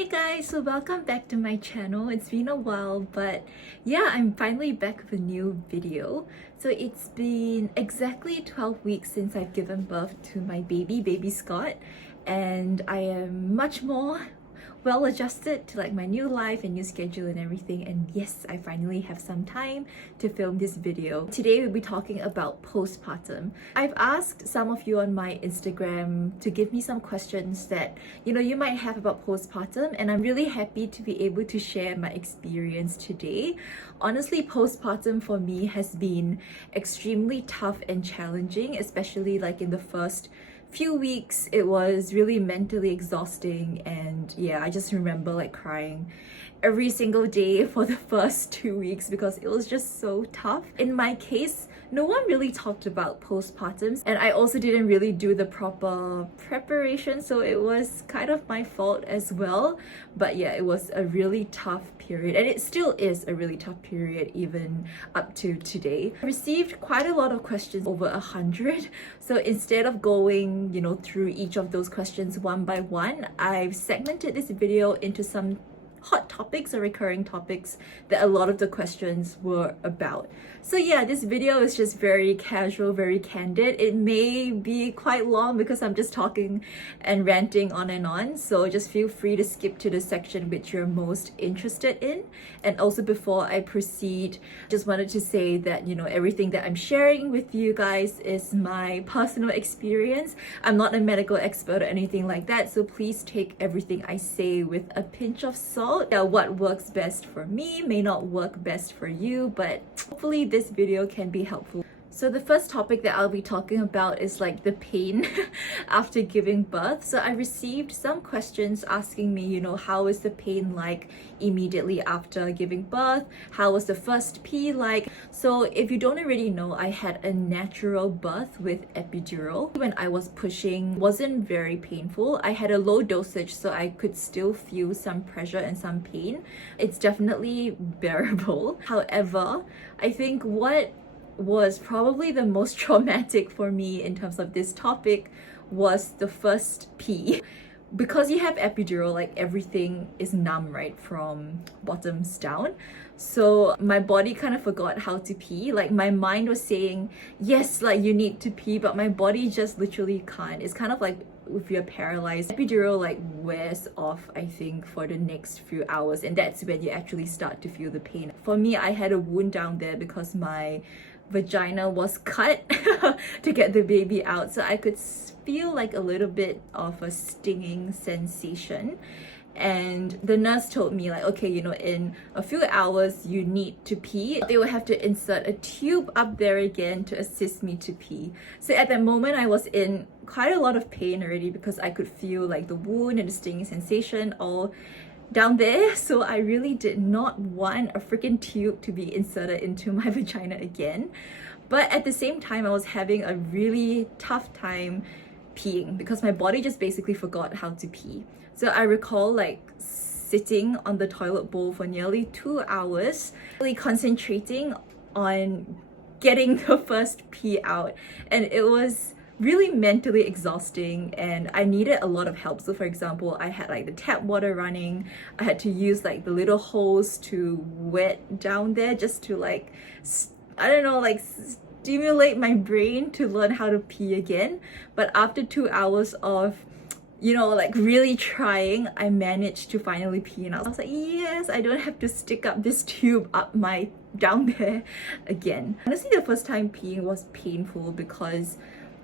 Hey guys, so welcome back to my channel. It's been a while, but yeah, I'm finally back with a new video. So it's been exactly 12 weeks since I've given birth to my baby Scott, and I am much more well adjusted to like my new life and new schedule and everything. And yes, I finally have some time to film this video. Today we'll be talking about postpartum. I've asked some of you on my Instagram to give me some questions that you might have about postpartum, and I'm really happy to be able to share my experience today. Honestly, postpartum for me has been extremely tough and challenging, especially like in the first few weeks. It was really mentally exhausting, and yeah, I just remember like crying every single day for the first 2 weeks because it was just so tough. In my case, no one really talked about postpartum, and I also didn't really do the proper preparation, so it was kind of my fault as well. But yeah, it was a really tough period, and it still is a really tough period even up to today. I received quite a lot of questions, over 100, so instead of going through each of those questions one by one, I've segmented this video into some hot topics or recurring topics that a lot of the questions were about. So yeah, this video is just very casual, very candid. It may be quite long because I'm just talking and ranting on and on, so just feel free to skip to the section which you're most interested in. And also, before I proceed, just wanted to say that everything that I'm sharing with you guys is my personal experience. I'm not a medical expert or anything like that, so please take everything I say with a pinch of salt. What works best for me may not work best for you, but hopefully this video can be helpful. So the first topic that I'll be talking about is like the pain after giving birth. So I received some questions asking me, how is the pain like immediately after giving birth? How was the first pee like? So if you don't already know, I had a natural birth with epidural. When I was pushing, wasn't very painful. I had a low dosage, so I could still feel some pressure and some pain. It's definitely bearable. However, I think what was probably the most traumatic for me in terms of this topic was the first pee. Because you have epidural, like everything is numb, right, from bottoms down. So my body kind of forgot how to pee. Like my mind was saying, yes, like you need to pee, but my body just literally can't. It's kind of like if you're paralyzed. Epidural like wears off, I think, for the next few hours, and that's when you actually start to feel the pain. For me, I had a wound down there because my vagina was cut to get the baby out, so I could feel like a little bit of a stinging sensation. And the nurse told me like, okay, in a few hours you need to pee. They would have to insert a tube up there again to assist me to pee. So at that moment I was in quite a lot of pain already because I could feel like the wound and the stinging sensation all down there. So I really did not want a freaking tube to be inserted into my vagina again. But at the same time, I was having a really tough time peeing because my body just basically forgot how to pee. So I recall like sitting on the toilet bowl for nearly 2 hours, really concentrating on getting the first pee out, and it was really mentally exhausting, and I needed a lot of help. So for example, I had like the tap water running. I had to use like the little hose to wet down there just to like, I don't know, like stimulate my brain to learn how to pee again. But after 2 hours of like really trying, I managed to finally pee, and I was like, yes, I don't have to stick up this tube up my down there again. Honestly, the first time peeing was painful because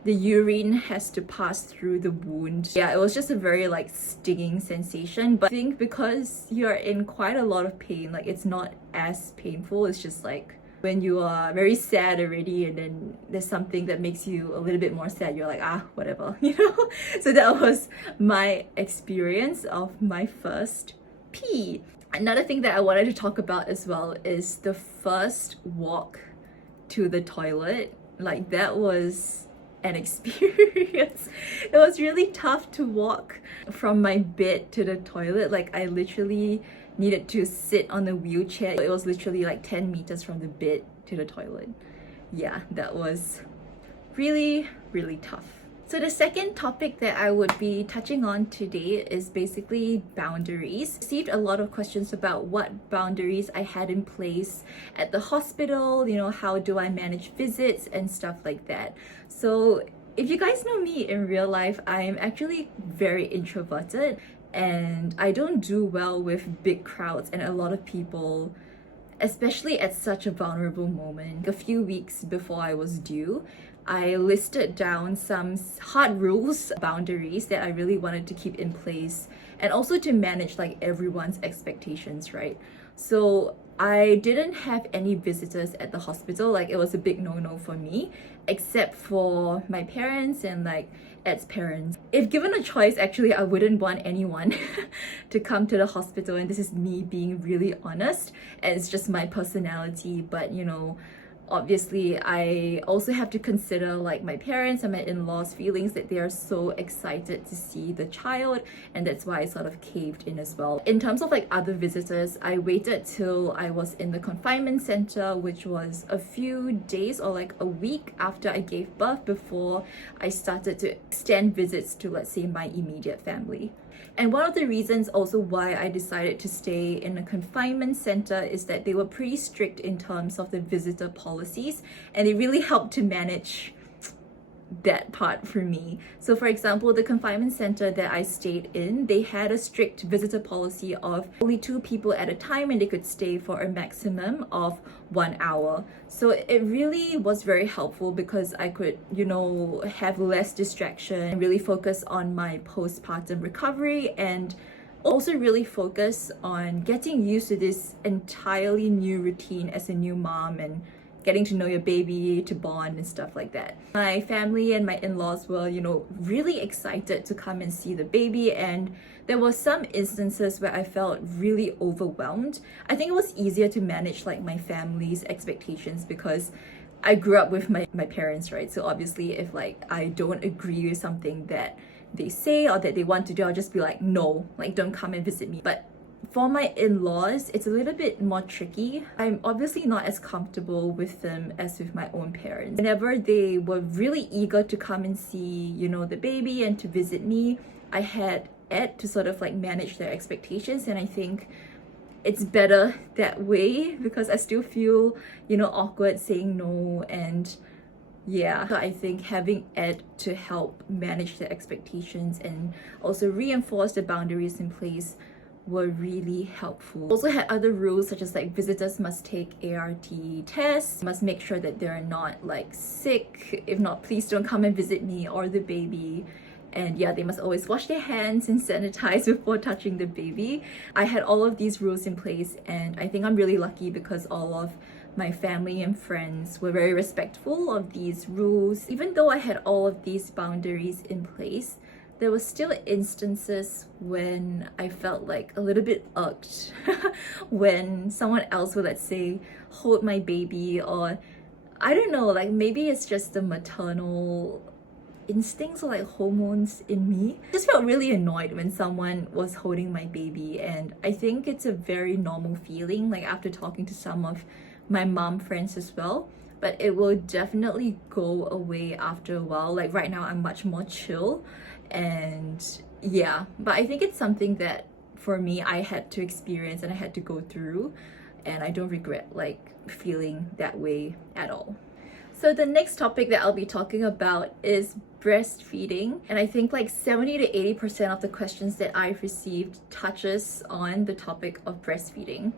the urine has to pass through the wound. Yeah, it was just a very like stinging sensation, but I think because you're in quite a lot of pain, like it's not as painful. It's just like when you are very sad already and then there's something that makes you a little bit more sad, you're like, whatever, So that was my experience of my first pee. Another thing that I wanted to talk about as well is the first walk to the toilet. Like that was an experience. It was really tough to walk from my bed to the toilet. Like I literally needed to sit on the wheelchair. It was literally like 10 meters from the bed to the toilet. Yeah, that was really, really tough. So the second topic that I would be touching on today is basically boundaries. I received a lot of questions about what boundaries I had in place at the hospital, how do I manage visits and stuff like that. So if you guys know me in real life, I'm actually very introverted and I don't do well with big crowds and a lot of people, especially at such a vulnerable moment. A few weeks before I was due, I listed down some hard rules, boundaries that I really wanted to keep in place and also to manage like everyone's expectations, right? So I didn't have any visitors at the hospital. Like, it was a big no-no for me, except for my parents and like Ed's parents. If given a choice, actually, I wouldn't want anyone to come to the hospital, and this is me being really honest, and it's just my personality. But obviously I also have to consider like my parents and my in-laws' feelings, that they are so excited to see the child, and that's why I sort of caved in as well. In terms of like other visitors, I waited till I was in the confinement center, which was a few days or like a week after I gave birth, before I started to extend visits to, let's say, my immediate family. And one of the reasons also why I decided to stay in a confinement center is that they were pretty strict in terms of the visitor policies, and it really helped to manage that part for me. So for example, the confinement center that I stayed in, they had a strict visitor policy of only 2 people at a time, and they could stay for a maximum of 1 hour. So it really was very helpful because I could, have less distraction and really focus on my postpartum recovery, and also really focus on getting used to this entirely new routine as a new mom and getting to know your baby, to bond and stuff like that. My family and my in-laws were, really excited to come and see the baby, and there were some instances where I felt really overwhelmed. I think it was easier to manage like my family's expectations because I grew up with my parents, right? So obviously if like I don't agree with something that they say or that they want to do, I'll just be like, no, like don't come and visit me. But for my in-laws, it's a little bit more tricky. I'm obviously not as comfortable with them as with my own parents. Whenever they were really eager to come and see, the baby and to visit me, I had Ed to sort of like manage their expectations, and I think it's better that way because I still feel, awkward saying no. And yeah, so I think having Ed to help manage the expectations and also reinforce the boundaries in place were really helpful. Also had other rules such as like visitors must take ART tests, must make sure that they're not like sick. If not, please don't come and visit me or the baby. And yeah, they must always wash their hands and sanitize before touching the baby. I had all of these rules in place, and I think I'm really lucky because all of my family and friends were very respectful of these rules. Even though I had all of these boundaries in place, there were still instances when I felt like a little bit irked when someone else would, let's say, hold my baby, or I don't know, like maybe it's just the maternal instincts or like hormones in me. I just felt really annoyed when someone was holding my baby, and I think it's a very normal feeling, like after talking to some of my mom friends as well, but it will definitely go away after a while. Like right now I'm much more chill, and yeah, but I think it's something that for me I had to experience and I had to go through, and I don't regret like feeling that way at all. So the next topic that I'll be talking about is breastfeeding, and I think like 70 to 80% of the questions that I've received touches on the topic of breastfeeding.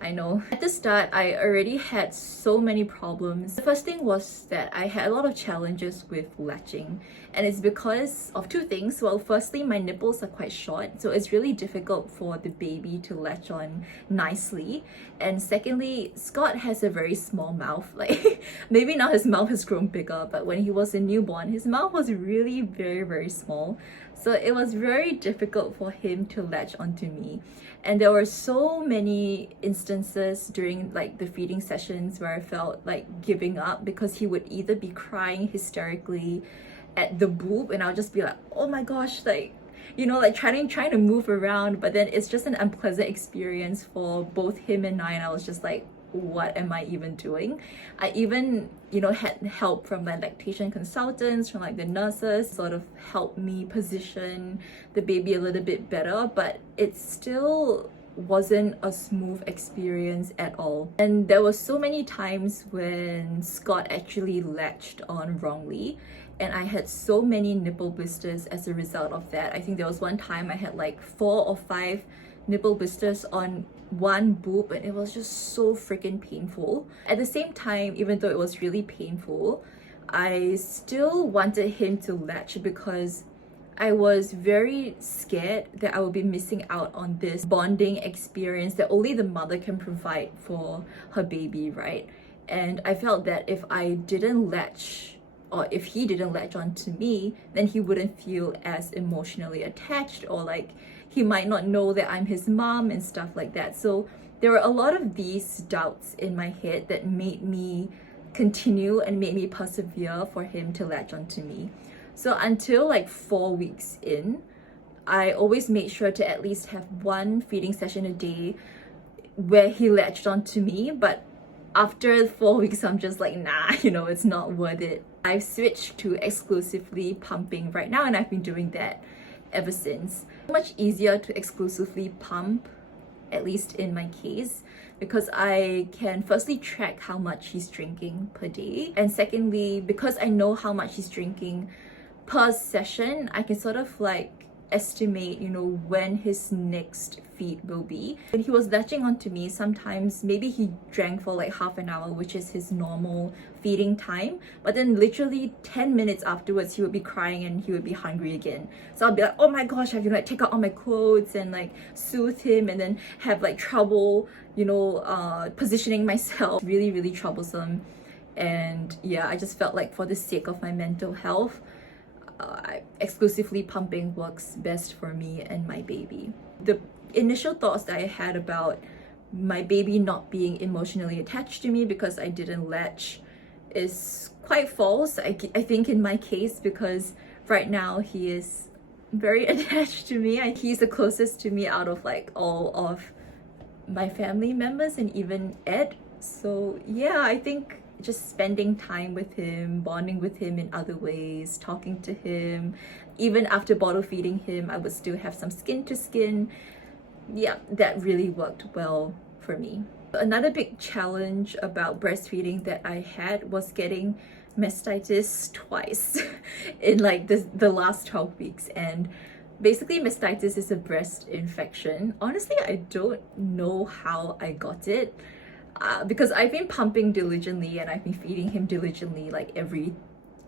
I know. At the start, I already had so many problems. The first thing was that I had a lot of challenges with latching, and it's because of 2 things. Well, firstly, my nipples are quite short, so it's really difficult for the baby to latch on nicely. And secondly, Scott has a very small mouth. Like maybe now his mouth has grown bigger, but when he was a newborn, his mouth was really very, very small. So it was very difficult for him to latch onto me. And there were so many instances during like the feeding sessions where I felt like giving up because he would either be crying hysterically at the boob, and I'll just be like, oh my gosh, like, like trying to move around, but then it's just an unpleasant experience for both him and I was just like, what am I even doing? I even, you know, had help from my lactation consultants, from like the nurses, sort of helped me position the baby a little bit better, but it still wasn't a smooth experience at all. And there were so many times when Scott actually latched on wrongly, and I had so many nipple blisters as a result of that. I think there was one time I had like 4 or 5 nipple blisters on one boob, and it was just so freaking painful. At the same time, even though it was really painful, I still wanted him to latch because I was very scared that I would be missing out on this bonding experience that only the mother can provide for her baby, right? And I felt that if I didn't latch, or if he didn't latch on to me, then he wouldn't feel as emotionally attached, or like he might not know that I'm his mom and stuff like that. So there were a lot of these doubts in my head that made me continue and made me persevere for him to latch onto me. So until like 4 weeks in, I always made sure to at least have one feeding session a day where he latched onto me. But after 4 weeks, I'm just like, nah, you know, it's not worth it. I've switched to exclusively pumping right now, and I've been doing that ever since. It's much easier to exclusively pump, at least in my case, because I can firstly track how much he's drinking per day, and secondly, because I know how much he's drinking per session, I can sort of like estimate, you know, when his next feed will be. When he was latching onto me, sometimes maybe he drank for like half an hour, which is his normal feeding time, but then literally 10 minutes afterwards he would be crying and he would be hungry again. So I'll be like, oh my gosh, I have to like take out all my clothes and like soothe him, and then have like trouble, you know, positioning myself. Really troublesome. And yeah, I just felt like for the sake of my mental health, exclusively pumping works best for me and my baby. The initial thoughts that I had about my baby not being emotionally attached to me because I didn't latch is quite false, I think, in my case, because right now he is very attached to me. He's the closest to me out of like all of my family members, and even Ed. So yeah, I think just spending time with him, bonding with him in other ways, talking to him, even after bottle feeding him, I would still have some skin to skin. Yeah, that really worked well for me. Another big challenge about breastfeeding that I had was getting mastitis twice in like the last 12 weeks. And basically, mastitis is a breast infection. Honestly, I don't know how I got it. Because I've been pumping diligently and I've been feeding him diligently like every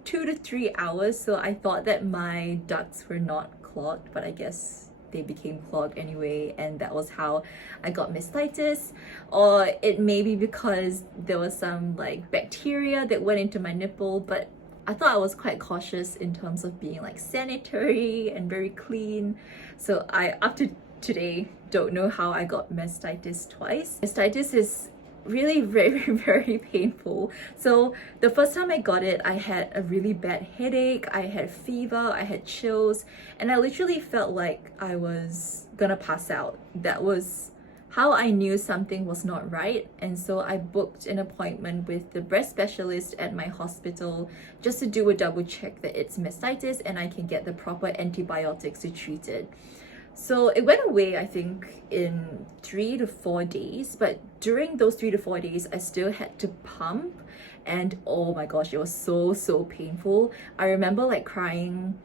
2 to 3 hours, so I thought that my ducts were not clogged, but I guess they became clogged anyway, and that was how I got mastitis. Or it may be because there was some like bacteria that went into my nipple, but I thought I was quite cautious in terms of being like sanitary and very clean. So I, after today, don't know how I got mastitis twice. Mastitis is really very painful. So the first time I got it, I had a really bad headache, I had fever, I had chills, and I literally felt like I was gonna pass out. That was how I knew something was not right. And so I booked an appointment with the breast specialist at my hospital just to do a double check that it's mastitis and I can get the proper antibiotics to treat it. So it went away, I think, in 3 to 4 days, but during those 3 to 4 days, I still had to pump, and oh my gosh, it was so painful. I remember like crying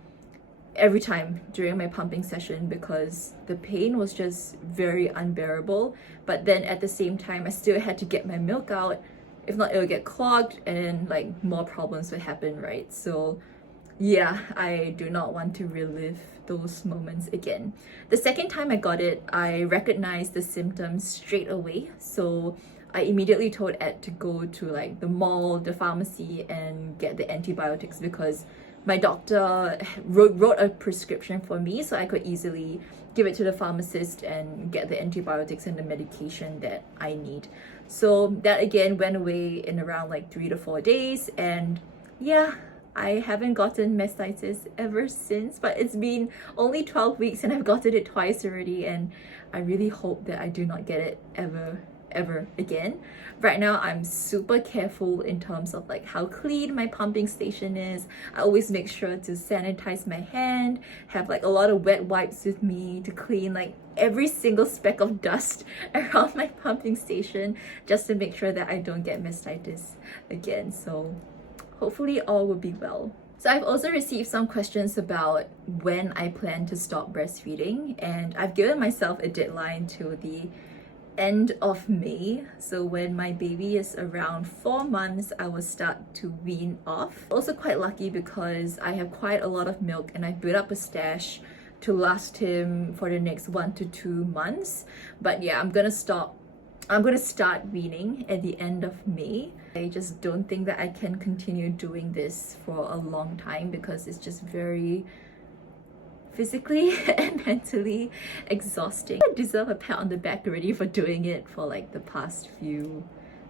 every time during my pumping session because the pain was just very unbearable. But then at the same time, I still had to get my milk out. If not, it would get clogged and then like more problems would happen, right? So yeah, I do not want to relive those moments again. The second time I got it, I recognized the symptoms straight away. So I immediately told Ed to go to like the mall, the pharmacy, and get the antibiotics because my doctor wrote a prescription for me, so I could easily give it to the pharmacist and get the antibiotics and the medication that I need. So that again went away in around like 3 to 4 days, and yeah, I haven't gotten mastitis ever since, but it's been only 12 weeks and I've gotten it twice already, and I really hope that I do not get it ever ever again. Right now, I'm super careful in terms of like how clean my pumping station is. I always make sure to sanitize my hand, have like a lot of wet wipes with me to clean like every single speck of dust around my pumping station, just to make sure that I don't get mastitis again. So hopefully all will be well. So I've also received some questions about when I plan to stop breastfeeding, and I've given myself a deadline to the end of May. So when my baby is around 4 months, I will start to wean off. Also quite lucky because I have quite a lot of milk and I built up a stash to last him for the next 1 to 2 months. But yeah, I'm gonna start weaning at the end of May. I just don't think that I can continue doing this for a long time because it's just very physically and mentally exhausting. I deserve a pat on the back already for doing it for like the past few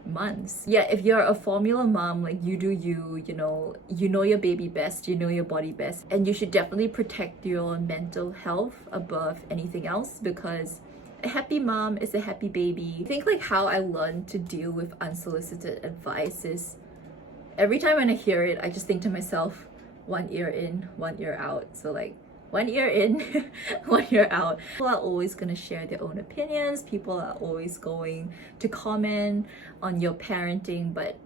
months. Yeah, if you're a formula mom, like you do you know your baby best, you know your body best, and you should definitely protect your mental health above anything else, because a happy mom is a happy baby. I think like how I learned to deal with unsolicited advice is every time when I hear it, I just think to myself, 1 ear in, 1 ear out. So like 1 ear in, 1 ear out. People are always gonna share their own opinions. People are always going to comment on your parenting, but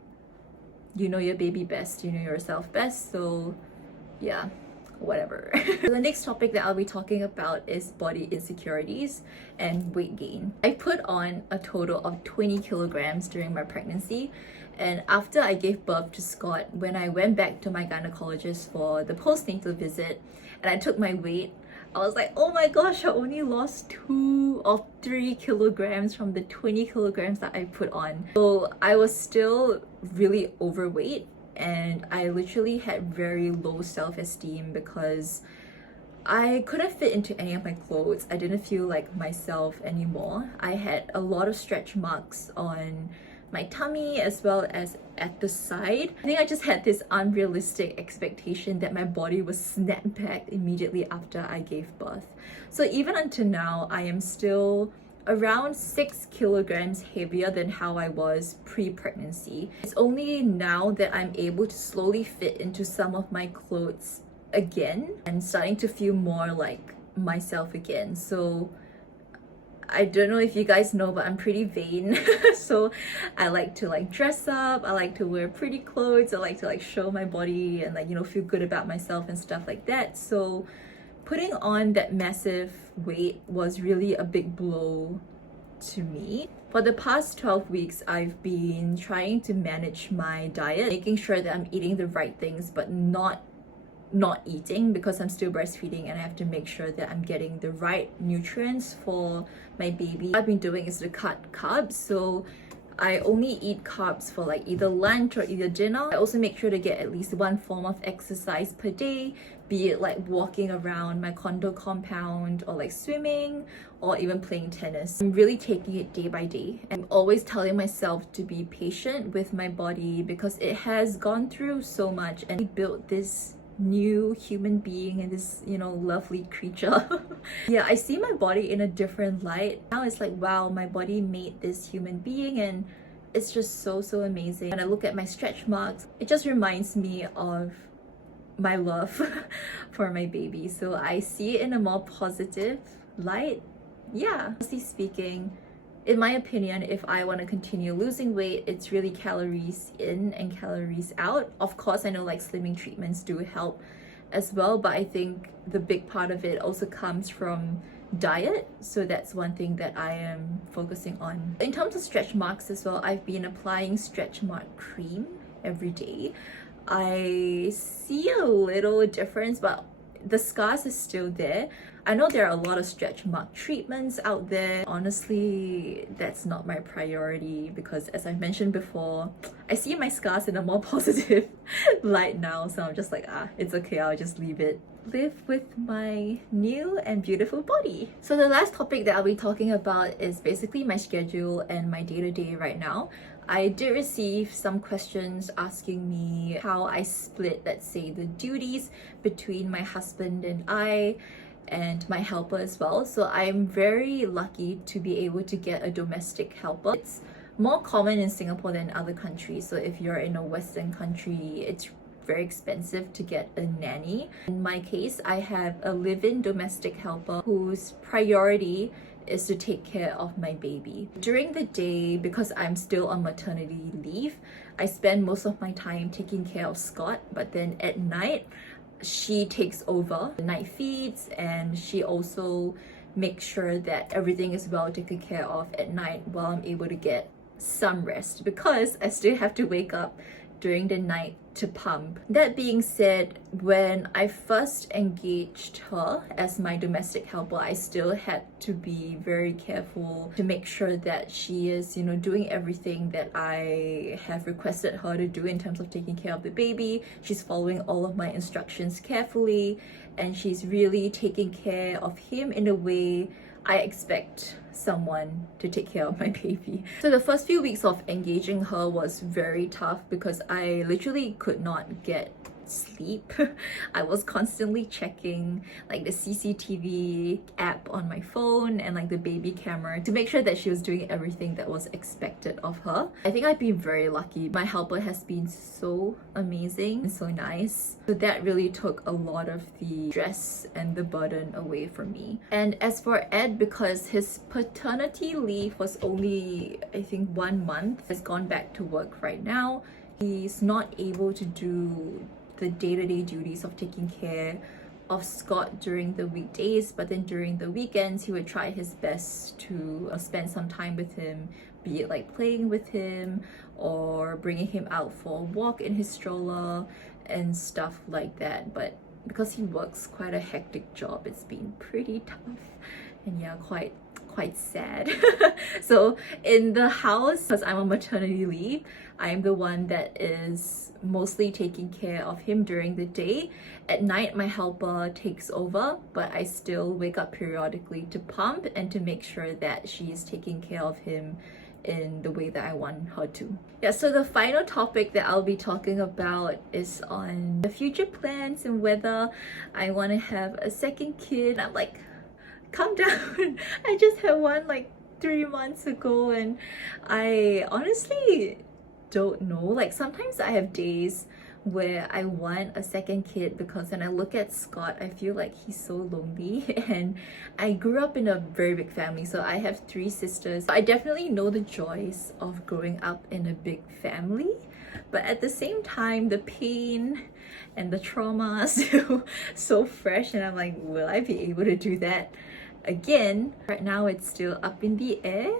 you know your baby best, you know yourself best. So yeah, whatever. So the next topic that I'll be talking about is body insecurities and weight gain. I put on a total of 20 kilograms during my pregnancy, and after I gave birth to Scott, when I went back to my gynecologist for the postnatal visit and I took my weight, I was like, oh my gosh, I only lost 2 or 3 kilograms from the 20 kilograms that I put on. So I was still really overweight, and I literally had very low self-esteem because I couldn't fit into any of my clothes. I didn't feel like myself anymore. I had a lot of stretch marks on my tummy as well as at the side. I think I just had this unrealistic expectation that my body was snap back immediately after I gave birth. So even until now, I am still around 6 kilograms heavier than how I was pre-pregnancy. It's only now that I'm able to slowly fit into some of my clothes again and starting to feel more like myself again. So I don't know if you guys know, but I'm pretty vain. So I like to like dress up, I like to wear pretty clothes, I like to like show my body and like, you know, feel good about myself and stuff like that. So putting on that massive weight was really a big blow to me. For the past 12 weeks, I've been trying to manage my diet, making sure that I'm eating the right things, but not eating, because I'm still breastfeeding and I have to make sure that I'm getting the right nutrients for my baby. What I've been doing is to cut carbs. So I only eat carbs for like either lunch or either dinner. I also make sure to get at least 1 form of exercise per day, be it like walking around my condo compound or like swimming or even playing tennis. I'm really taking it day by day. I'm always telling myself to be patient with my body because it has gone through so much and built this new human being and this, you know, lovely creature. Yeah, I see my body in a different light. Now it's like, wow, my body made this human being, and it's just so amazing. When I look at my stretch marks, it just reminds me of my love for my baby. So I see it in a more positive light. Yeah, honestly speaking, in my opinion, if I want to continue losing weight, it's really calories in and calories out. Of course, I know like slimming treatments do help as well, but I think the big part of it also comes from diet. So that's one thing that I am focusing on. In terms of stretch marks as well, I've been applying stretch mark cream every day. I see a little difference, but the scars is still there. I know there are a lot of stretch mark treatments out there. Honestly, that's not my priority because, as I mentioned before, I see my scars in a more positive light now. So I'm just like, it's okay, I'll just leave it. Live with my new and beautiful body. So the last topic that I'll be talking about is basically my schedule and my day-to-day right now. I did receive some questions asking me how I split, let's say, the duties between my husband and I. and my helper as well. So I'm very lucky to be able to get a domestic helper. It's more common in Singapore than other countries. So if you're in a Western country, it's very expensive to get a nanny. In my case, I have a live-in domestic helper whose priority is to take care of my baby. During the day, because I'm still on maternity leave, I spend most of my time taking care of Scott, but then at night, she takes over the night feeds, and she also makes sure that everything is well taken care of at night while I'm able to get some rest, because I still have to wake up during the night to pump. That being said, when I first engaged her as my domestic helper, I still had to be very careful to make sure that she is, doing everything that I have requested her to do in terms of taking care of the baby. She's following all of my instructions carefully, and she's really taking care of him in a way I expect someone to take care of my baby. So the first few weeks of engaging her was very tough because I literally could not get sleep. I was constantly checking like the CCTV app on my phone and like the baby camera to make sure that she was doing everything that was expected of her. I think I've been very lucky. My helper has been so amazing and so nice. So that really took a lot of the stress and the burden away from me. And as for Ed, because his paternity leave was only, I think, 1 month, he's gone back to work right now. He's not able to do the day-to-day duties of taking care of Scott during the weekdays, but then during the weekends he would try his best to spend some time with him, be it like playing with him or bringing him out for a walk in his stroller and stuff like that. But because he works quite a hectic job, it's been pretty tough and yeah, quite sad. So in the house, because I'm on maternity leave, I'm the one that is mostly taking care of him during the day. At night, my helper takes over, but I still wake up periodically to pump and to make sure that she is taking care of him in the way that I want her to. Yeah, so the final topic that I'll be talking about is on the future plans and whether I want to have a second kid. I'm like, calm down. I just had one like 3 months ago and I honestly don't know. Like sometimes I have days where I want a second kid because when I look at Scott, I feel like he's so lonely. And I grew up in a very big family, so I have 3 sisters. I definitely know the joys of growing up in a big family, but at the same time, the pain and the trauma are still so fresh, and I'm like, will I be able to do that again? Right now it's still up in the air,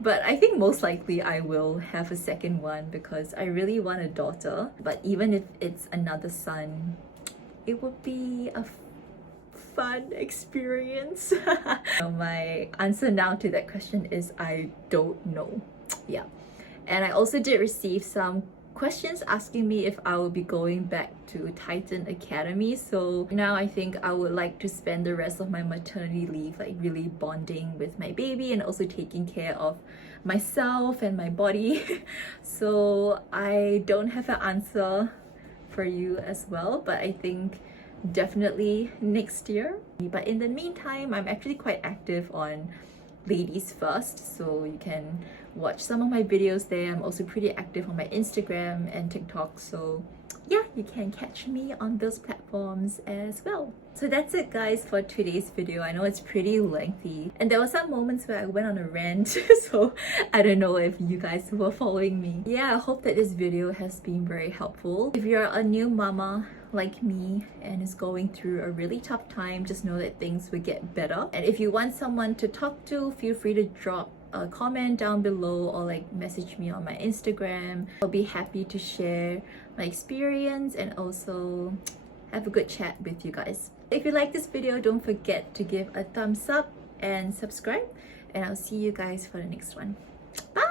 but I think most likely I will have a second one because I really want a daughter. But even if it's another son, it would be a fun experience. So my answer now to that question is I don't know. Yeah. And I also did receive some questions asking me if I will be going back to Titan Academy. So now I think I would like to spend the rest of my maternity leave like really bonding with my baby and also taking care of myself and my body. So I don't have an answer for you as well, but I think definitely next year. But in the meantime, I'm actually quite active on Ladies First, so you can watch some of my videos there. I'm also pretty active on my Instagram and TikTok, so yeah, you can catch me on those platforms as well. So that's it guys for today's video. I know it's pretty lengthy and there were some moments where I went on a rant so I don't know if you guys were following me. Yeah, I hope that this video has been very helpful. If you're a new mama like me and is going through a really tough time, just know that things will get better. And if you want someone to talk to, feel free to drop a comment down below or like message me on my Instagram. I'll be happy to share my experience and also have a good chat with you guys. If you like this video, don't forget to give a thumbs up and subscribe, and I'll see you guys for the next one. Bye!